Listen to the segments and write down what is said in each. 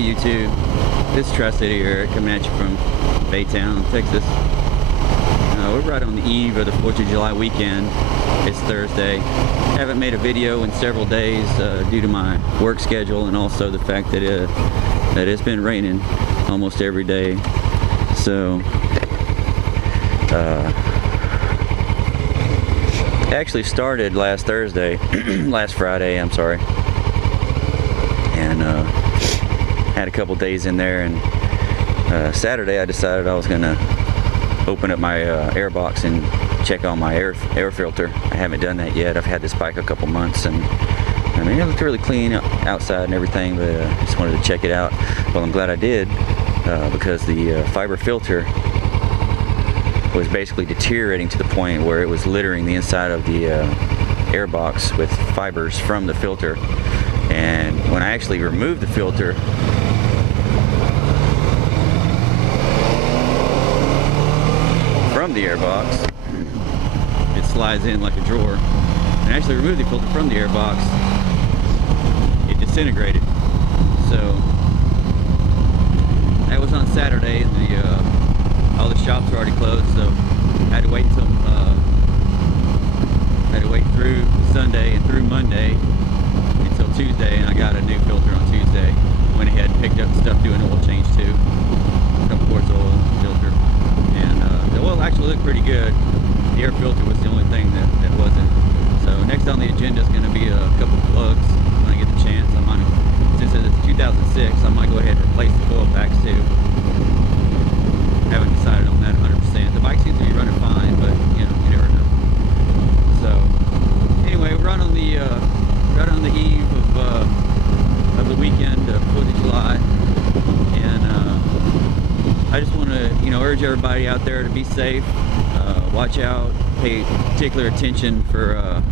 Hey YouTube, this is Tri-City Eric coming at you from Baytown, Texas. We're right on the eve of the 4th of July weekend. It's Thursday. Haven't made a video in several days due to my work schedule and also the fact that it's been raining almost every day. So it actually started last Thursday, last Friday, I'm sorry, and had a couple days in there, and Saturday I decided I was gonna open up my air box and check on my air filter. I haven't done that yet. I've had this bike a couple months, and I mean, it looked really clean outside and everything, but I just wanted to check it out. Well, I'm glad I did, because the fiber filter was basically deteriorating to the point where it was littering the inside of the air box with fibers from the filter. And when I actually removed the filter, from the air box, it slides in like a drawer. And I actually removed the filter from the air box, it disintegrated. So that was on Saturday, and all the shops were already closed, so I had to wait until through Sunday and through Monday until Tuesday, and I got a new filter on Tuesday. Went ahead and picked up stuff doing oil change too, a couple quarts of oil filter, and the oil actually looked pretty good. The air filter was the only thing that wasn't. So next on the agenda is going to be a couple plugs when I get the chance. I might, since it's 2006, I might go ahead and replace the coil packs too. Haven't decided on that 100%. The bike seems to be running fine, but you know, you never know. So anyway, we're right on the eve of the weekend of 4th of July, and I just want to urge everybody out there to be safe, watch out, pay particular attention for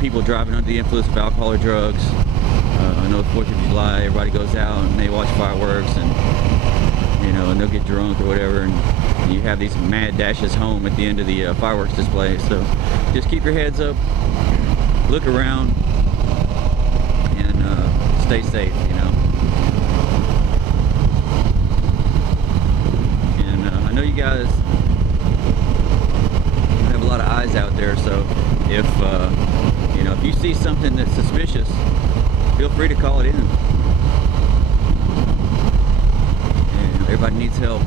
people driving under the influence of alcohol or drugs. I know 4th of July, everybody goes out and they watch fireworks, and and they'll get drunk or whatever, and you have these mad dashes home at the end of the fireworks display. So just keep your heads up, look around, and stay safe, And I know you guys have a lot of eyes out there, so if if you see something that's suspicious, feel free to call it in. Everybody needs help,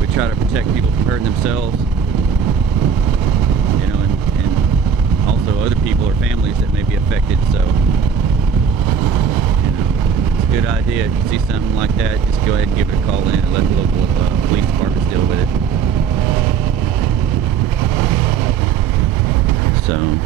we try to protect people from hurting themselves, and also other people or families that may be affected. So, it's a good idea. If you see something like that, just go ahead and give it a call in and let the local police departments deal with it. So,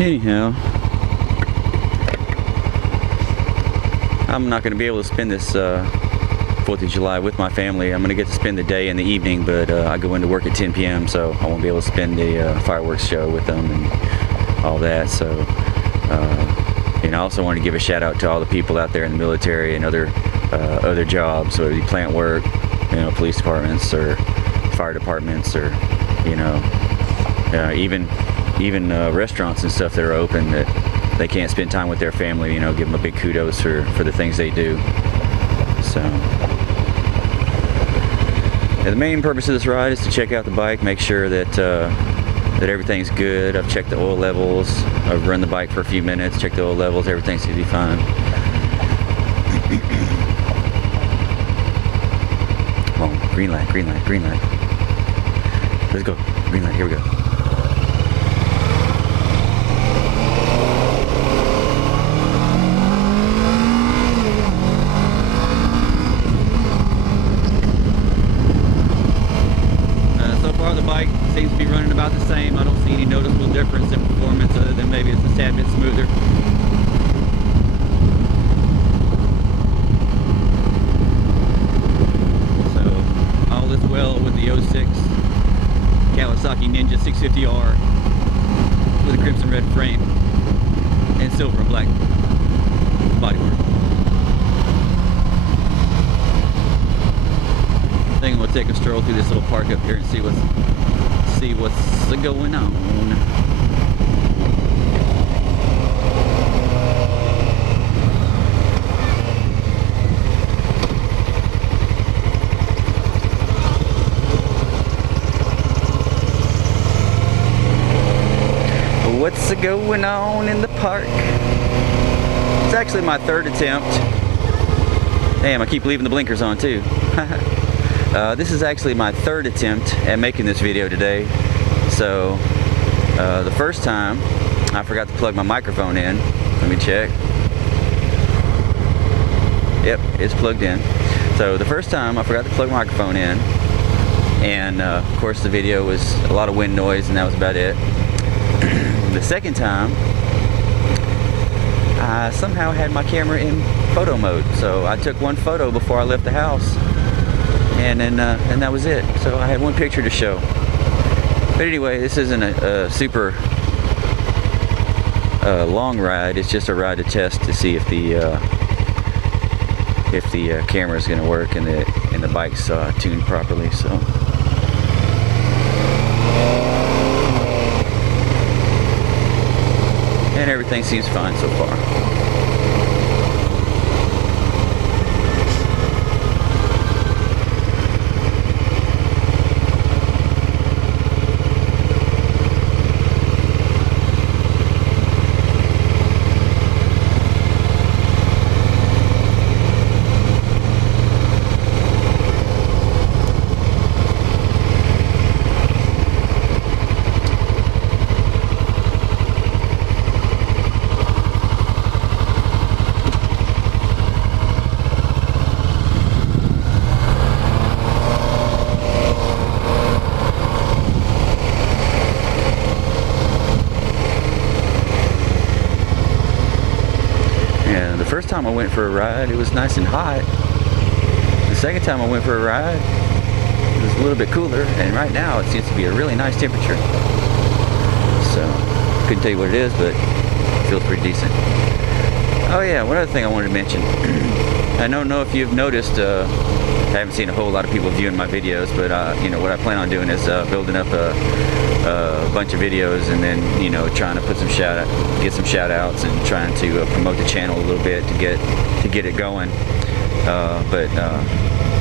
anyhow, I'm not going to be able to spend this 4th of July with my family. I'm going to get to spend the day and the evening, but I go into work at 10 p.m., so I won't be able to spend the fireworks show with them and all that. So, I also want to give a shout out to all the people out there in the military and other jobs, whether it be plant work, police departments or fire departments, or even restaurants and stuff that are open that they can't spend time with their family. Give them a big kudos for the things they do. So the main purpose of this ride is to check out the bike, make sure that everything's good. I've checked the oil levels. I've run the bike for a few minutes, checked the oil levels. Everything seems to be fine. Come on, green light, green light, green light. Let's go. Green light, here we go. The bike seems to be running about the same. I don't see any noticeable difference in performance, other than maybe it's a tad bit smoother. So all is well with the 06 Kawasaki Ninja 650R with a crimson red frame and silver and black bodywork. I think we'll take a stroll through this little park up here and see what's going on. What's going on in the park? It's actually my third attempt. Damn, I keep leaving the blinkers on too. This is actually my third attempt at making this video today. So, the first time, I forgot to plug my microphone in. Let me check. Yep, it's plugged in. So, the first time, I forgot to plug my microphone in. And, of course, the video was a lot of wind noise, and that was about it. The second time, I somehow had my camera in photo mode, so I took one photo before I left the house, and then and that was it. So I had one picture to show. But anyway, this isn't a super long ride. It's just a ride to test to see if the camera is going to work and the bike's tuned properly. So. And everything seems fine so far. The first time I went for a ride, it was nice and hot. The second time I went for a ride, it was a little bit cooler, and right now it seems to be a really nice temperature. So, couldn't tell you what it is, but it feels pretty decent. Oh yeah, one other thing I wanted to mention. I don't know if you've noticed, I haven't seen a whole lot of people viewing my videos, but you know, what I plan on doing is building up a bunch of videos, and then, you know, trying to put some get some shout outs, and trying to promote the channel a little bit to get it going. But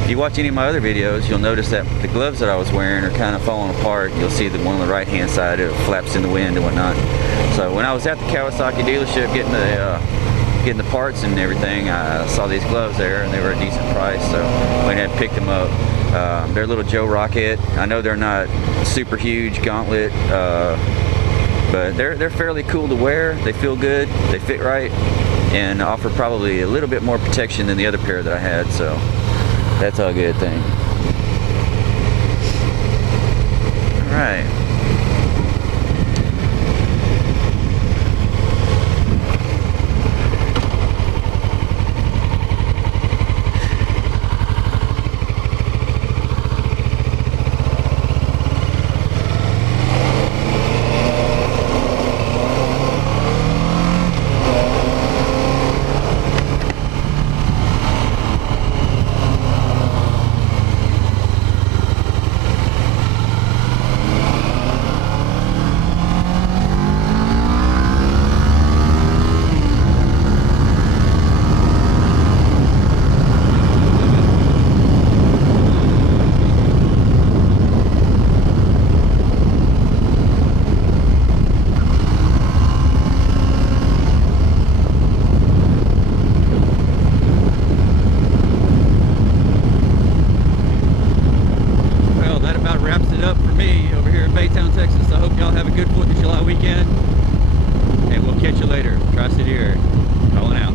if you watch any of my other videos, you'll notice that the gloves that I was wearing are kind of falling apart. You'll see the one on the right hand side, it flaps in the wind and whatnot. So when I was at the Kawasaki dealership getting the parts and everything, I saw these gloves there, and they were a decent price, so I went ahead and picked them up. They're little Joe Rocket. I know they're not super huge gauntlet, but they're fairly cool to wear. They feel good, they fit right, and offer probably a little bit more protection than the other pair that I had, so that's a good thing. All right. Texas. I hope y'all have a good 4th of July weekend, and we'll catch you later. Tri-City Eric, calling out.